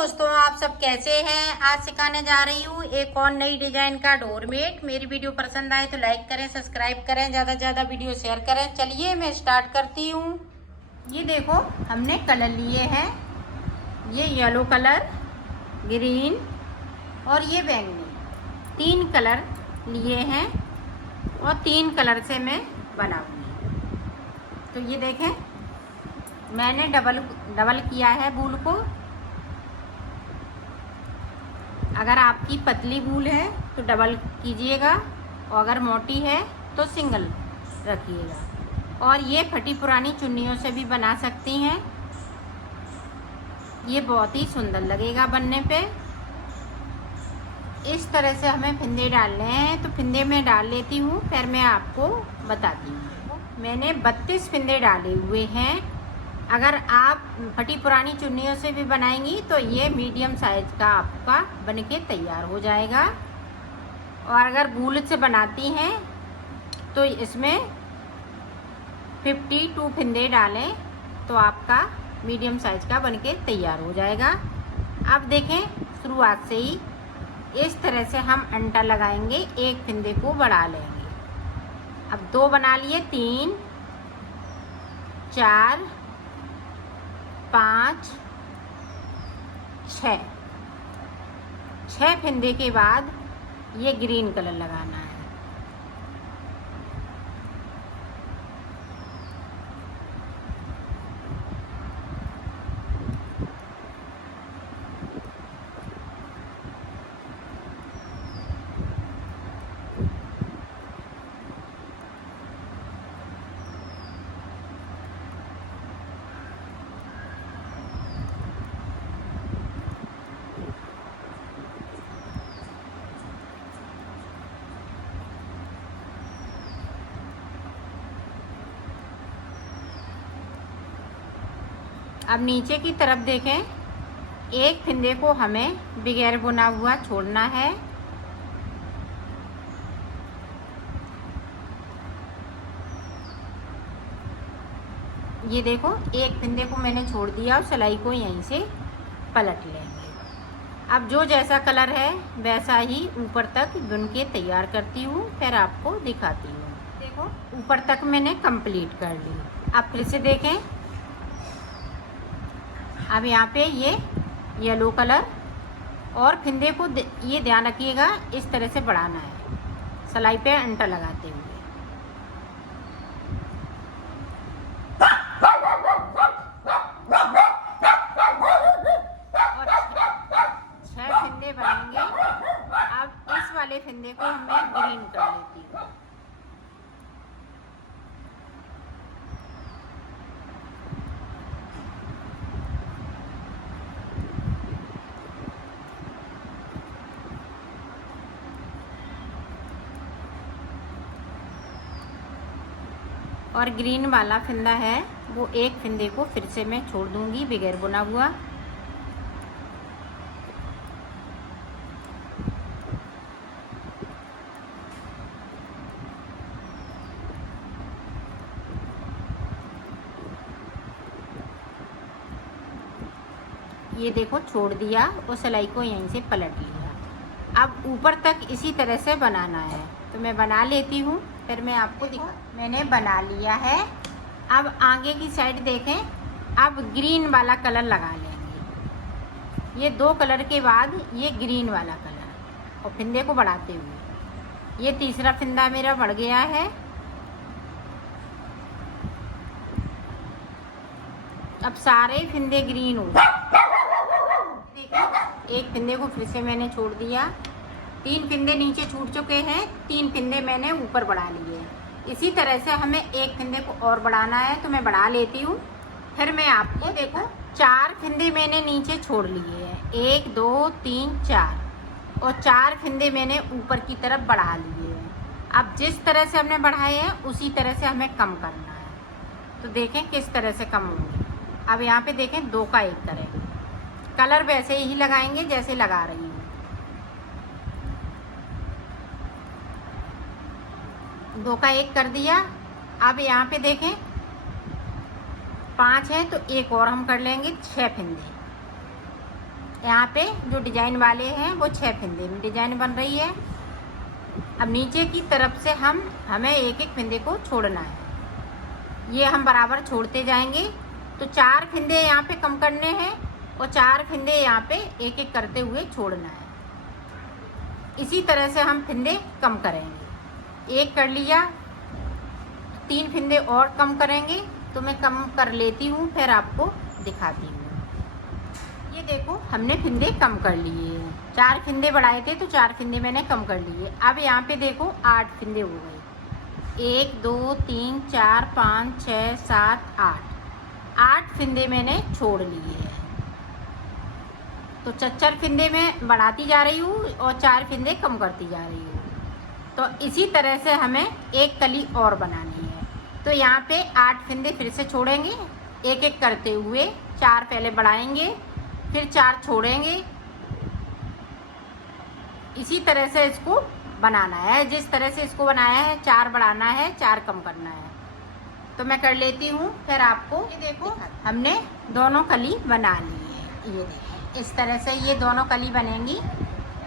दोस्तों, आप सब कैसे हैं। आज सिखाने जा रही हूँ एक और नई डिजाइन का डोरमेट। मेरी वीडियो पसंद आए तो लाइक करें, सब्सक्राइब करें, ज़्यादा से ज़्यादा वीडियो शेयर करें। चलिए मैं स्टार्ट करती हूँ। ये देखो, हमने कलर लिए हैं। ये येलो कलर, ग्रीन और ये बैंगनी, 3 कलर लिए हैं और 3 कलर से मैं बनाऊंगी। तो ये देखें, मैंने डबल किया है वूल को। अगर आपकी पतली वूल है तो डबल कीजिएगा और अगर मोटी है तो सिंगल रखिएगा। और ये फटी पुरानी चुन्नियों से भी बना सकती हैं। ये बहुत ही सुंदर लगेगा बनने पे। इस तरह से हमें फिंदे डालने हैं, तो फिंदे में डाल लेती हूँ, फिर मैं आपको बताती हूँ। मैंने 32 फिंदे डाले हुए हैं। अगर आप फटी पुरानी चुन्नियों से भी बनाएंगी तो ये मीडियम साइज का आपका बनके तैयार हो जाएगा। और अगर वूल से बनाती हैं तो इसमें 52 फिंदे डालें तो आपका मीडियम साइज का बनके तैयार हो जाएगा। अब देखें, शुरुआत से ही इस तरह से हम अंटा लगाएंगे, एक फिंदे को बढ़ा लेंगे। अब 2 बना लिए, 3, 4, 5, 6 फिंदे के बाद ये ग्रीन कलर लगाना है। अब नीचे की तरफ देखें, एक फिंदे को हमें बगैर बुना हुआ छोड़ना है। ये देखो, एक फिंदे को मैंने छोड़ दिया और सिलाई को यहीं से पलट लेंगे। अब जो जैसा कलर है वैसा ही ऊपर तक बुन के तैयार करती हूँ, फिर आपको दिखाती हूँ। देखो, ऊपर तक मैंने कंप्लीट कर ली। अब फिर से देखें, अब यहाँ पे ये येलो कलर और फिंदे को ये ध्यान रखिएगा, इस तरह से बढ़ाना है सिलाई पे अंटा लगाते हुए। और 6 फिंदे बनेंगे। अब इस वाले फिंदे को हमें ग्रीन कर लेती हूँ। और ग्रीन वाला फिंदा है वो एक फिंदे को फिर से मैं छोड़ दूंगी बगैर बुना हुआ। ये देखो, छोड़ दिया और सिलाई को यहीं से पलट लिया। अब ऊपर तक इसी तरह से बनाना है, तो मैं बना लेती हूँ, फिर मैं आपको दिखा। मैंने बना लिया है। अब आगे की साइड देखें, अब ग्रीन वाला कलर लगा लेंगे। ये 2 कलर के बाद ये ग्रीन वाला कलर और फिंदे को बढ़ाते हुए ये तीसरा फिंदा मेरा बढ़ गया है। अब सारे फिंदे ग्रीन हो गए। एक फिंदे को फिर से मैंने छोड़ दिया। 3 फिंदे नीचे छूट चुके हैं, 3 फिंदे मैंने ऊपर बढ़ा लिए। इसी तरह से हमें एक फिंदे को और बढ़ाना है, तो मैं बढ़ा लेती हूँ, फिर मैं आपको देखो। 4 फिंदे मैंने नीचे छोड़ लिए हैं, 1, 2, 3, 4 और 4 फिंदे मैंने ऊपर की तरफ बढ़ा लिए हैं। अब जिस तरह से हमने बढ़ाए हैं उसी तरह से हमें कम करना है। तो देखें किस तरह से कम होंगे। अब यहाँ पे देखें, 2 का 1 करें। कलर वैसे ही लगाएंगे जैसे लगा रही हूँ। दो का 1 कर दिया। अब यहाँ पे देखें, 5 है तो एक और हम कर लेंगे, 6 फिंदे। यहाँ पे जो डिजाइन वाले हैं वो 6 फंदे में डिजाइन बन रही है। अब नीचे की तरफ से हमें एक एक फंदे को छोड़ना है। ये हम बराबर छोड़ते जाएंगे। तो 4 फंदे यहाँ पे कम करने हैं और 4 फंदे यहाँ पे एक एक करते हुए छोड़ना है। इसी तरह से हम फंदे कम करेंगे। एक कर लिया, 3 फंदे और कम करेंगे। तो मैं कम कर लेती हूँ, फिर आपको दिखाती हूँ। ये देखो हमने फंदे कम कर लिए। 4 फंदे बढ़ाए थे तो 4 फंदे मैंने कम कर लिए। अब यहाँ पे देखो 8 फंदे हो गए। 1 2 3 4 5 6 7 8 फंदे मैंने छोड़ लिए हैं। तो 4 फंदे मैं बढ़ाती जा रही हूँ और 4 फंदे कम करती जा रही हूँ। तो इसी तरह से हमें एक कली और बनानी है। तो यहाँ पे 8 फंदे फिर से छोड़ेंगे, एक एक करते हुए 4 पहले बढ़ाएंगे, फिर 4 छोड़ेंगे। इसी तरह से इसको बनाना है। जिस तरह से इसको बनाया है, 4 बढ़ाना है, 4 कम करना है। तो मैं कर लेती हूँ, फिर आपको ये देखो हमने दोनों कली बना ली है। ये देखो इस तरह से ये दोनों कली बनेंगी।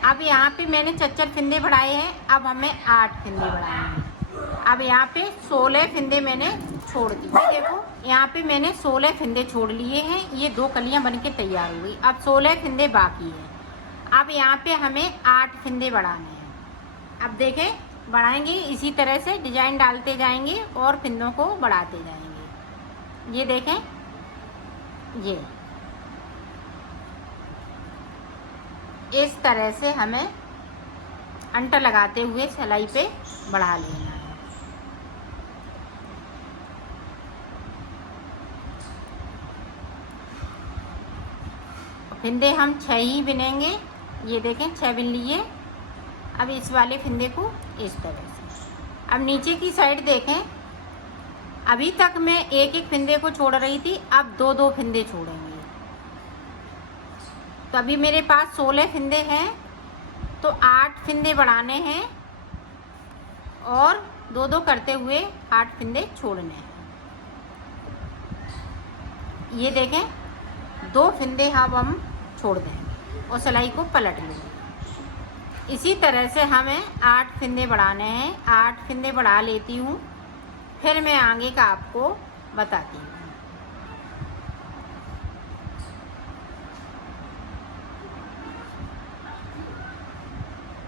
अब यहाँ पे मैंने 4 फंदे बढ़ाए हैं, अब हमें 8 फंदे बढ़ाने हैं। अब यहाँ पे 16 फंदे मैंने छोड़ दिए। देखो यहाँ पे मैंने 16 फंदे छोड़ लिए हैं। ये 2 कलियाँ बनके तैयार हो गई। अब 16 फंदे बाकी हैं। अब यहाँ पे हमें 8 फंदे बढ़ाने हैं। अब देखें बढ़ाएंगे, इसी तरह से डिजाइन डालते जाएंगे और फंदों को बढ़ाते जाएंगे। ये देखें, ये इस तरह से हमें अंटा लगाते हुए सिलाई पे बढ़ा लेना है। फंदे हम 6 ही बिनेंगे। ये देखें 6 बिन लिए। अब इस वाले फंदे को इस तरह से। अब नीचे की साइड देखें, अभी तक मैं एक एक फंदे को छोड़ रही थी, अब 2-2 फंदे छोड़ेंगे। तो अभी मेरे पास 16 फंदे हैं, तो 8 फंदे बढ़ाने हैं और 2-2 करते हुए 8 फंदे छोड़ने हैं। ये देखें 2 फंदे हम छोड़ देंगे और सिलाई को पलट लेंगे। इसी तरह से हमें 8 फंदे बढ़ाने हैं। 8 फंदे बढ़ा लेती हूँ, फिर मैं आगे का आपको बताती हूँ।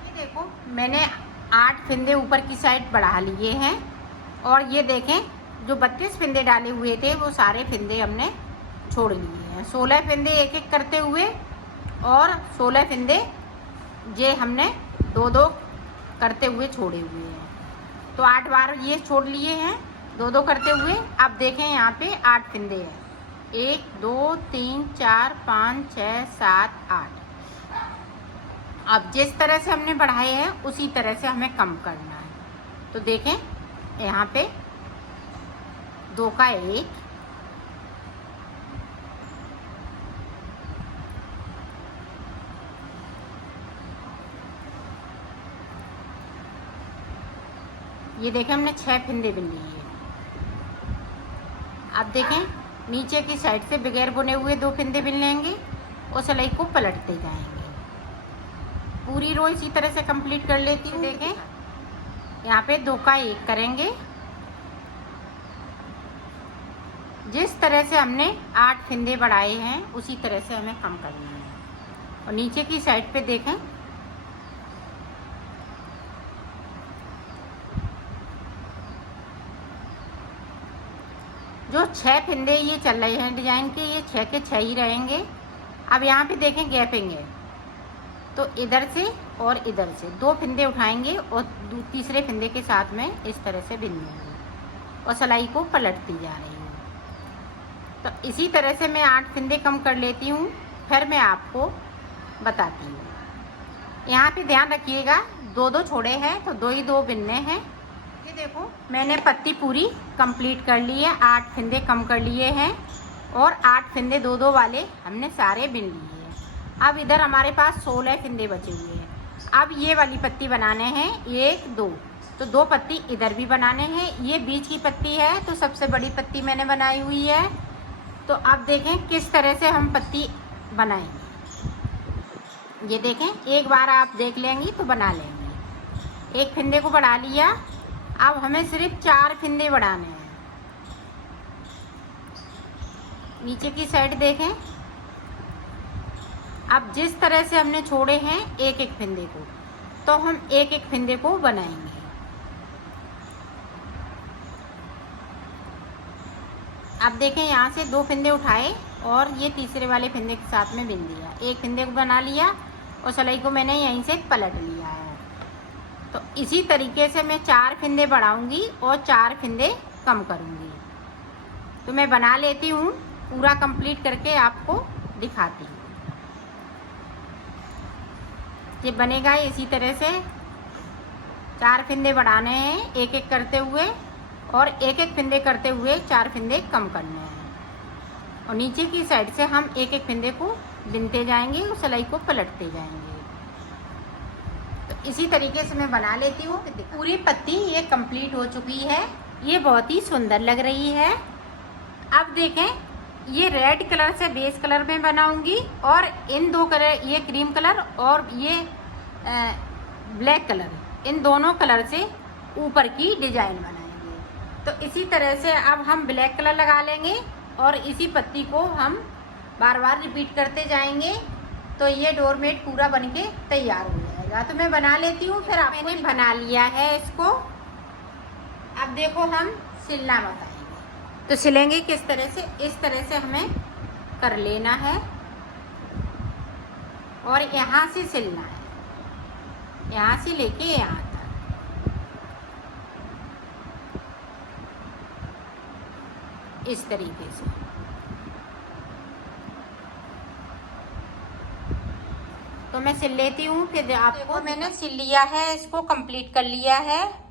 ये देखो मैंने 8 फंदे ऊपर की साइड बढ़ा लिए हैं और ये देखें जो 32 फंदे डाले हुए थे वो सारे फंदे हमने छोड़ लिए हैं। 16 फंदे एक एक करते हुए और 16 फंदे जे हमने 2-2 करते हुए छोड़े हुए हैं। तो 8 बार ये छोड़ लिए हैं 2-2 करते हुए। अब देखें यहाँ पे 8 फंदे हैं। 1 2 3 4 5 6 7 8। अब जिस तरह से हमने बढ़ाए हैं उसी तरह से हमें कम करना है। तो देखें यहाँ पे 2 का 1, ये देखें हमने 6 फंदे बिन लिए। अब देखें नीचे की साइड से बगैर बुने हुए 2 फंदे बिन लेंगे और सिलाई को पलटते जाएंगे। पूरी रो इसी तरह से कंप्लीट कर लेती हूँ। देखें यहाँ पे 2 का 1 करेंगे। जिस तरह से हमने 8 फंदे बढ़ाए हैं उसी तरह से हमें कम करना है। और नीचे की साइड पे देखें जो 6 फंदे ये चल रहे हैं डिजाइन के, ये 6 के 6 ही रहेंगे। अब यहाँ पे देखें गैपिंग है, तो इधर से और इधर से 2 फंदे उठाएंगे और तीसरे फंदे के साथ में इस तरह से बिन लेंगे और सिलाई को पलटती जा रही हूँ। तो इसी तरह से मैं 8 फंदे कम कर लेती हूँ, फिर मैं आपको बताती हूँ। यहाँ पे ध्यान रखिएगा 2-2 छोड़े हैं तो 2 ही 2 बिनने हैं। ये देखो मैंने पत्ती पूरी कंप्लीट कर ली है। 8 फंदे कम कर लिए हैं और 8 फंदे 2-2 वाले हमने सारे बिन लिए हैं। अब इधर हमारे पास 16 फंदे बचे हुए हैं। अब ये वाली पत्ती बनाने हैं 1 2, तो 2 पत्ती इधर भी बनाने हैं। ये बीच की पत्ती है तो सबसे बड़ी पत्ती मैंने बनाई हुई है। तो अब देखें किस तरह से हम पत्ती बनाएंगे। ये देखें, एक बार आप देख लेंगी तो बना लेंगी। एक फिंदे को बढ़ा लिया। अब हमें सिर्फ 4 फिंदे बढ़ाने हैं। नीचे की साइड देखें। अब जिस तरह से हमने छोड़े हैं एक एक फिंदे को, तो हम एक एक फिंदे को बनाएंगे। अब देखें, यहाँ से 2 फिंदे उठाए और ये तीसरे वाले फिंदे के साथ में बिन दिया। एक फिंदे को बना लिया और सिलाई को मैंने यहीं से पलट लिया है। तो इसी तरीके से मैं 4 फिंदे बढ़ाऊंगी और 4 फिंदे कम करूंगी। तो मैं बना लेती हूँ, पूरा कंप्लीट करके आपको दिखाती हूँ। ये बनेगा इसी तरह से। 4 फिंदे बढ़ाने हैं एक एक करते हुए, और एक एक फिंदे करते हुए 4 फिंदे कम करने हैं। और नीचे की साइड से हम एक एक फिंदे को बिनते जाएंगे और सिलाई को पलटते जाएंगे। तो इसी तरीके से मैं बना लेती हूँ। पूरी पत्ती ये कंप्लीट हो चुकी है। ये बहुत ही सुंदर लग रही है। अब देखें, ये रेड कलर से बेस कलर में बनाऊंगी और इन 2 कलर, ये क्रीम कलर और ये ब्लैक कलर, इन दोनों कलर से ऊपर की डिजाइन बनाएंगे। तो इसी तरह से अब हम ब्लैक कलर लगा लेंगे और इसी पत्ती को हम बार बार रिपीट करते जाएंगे। तो ये डोरमेट पूरा बनके तैयार हो जाएगा। तो मैं बना लेती हूँ, फिर आपने बना लिया है इसको। अब देखो, हम सिलना बताएंगे। तो सिलेंगे किस तरह से, इस तरह से हमें कर लेना है और यहाँ से सिलना है, यहाँ से लेके यहाँ तक। इस तरीके से। तो मैं सिल लेती हूँ, फिर आपको मैंने सिल लिया है, इसको कंप्लीट कर लिया है।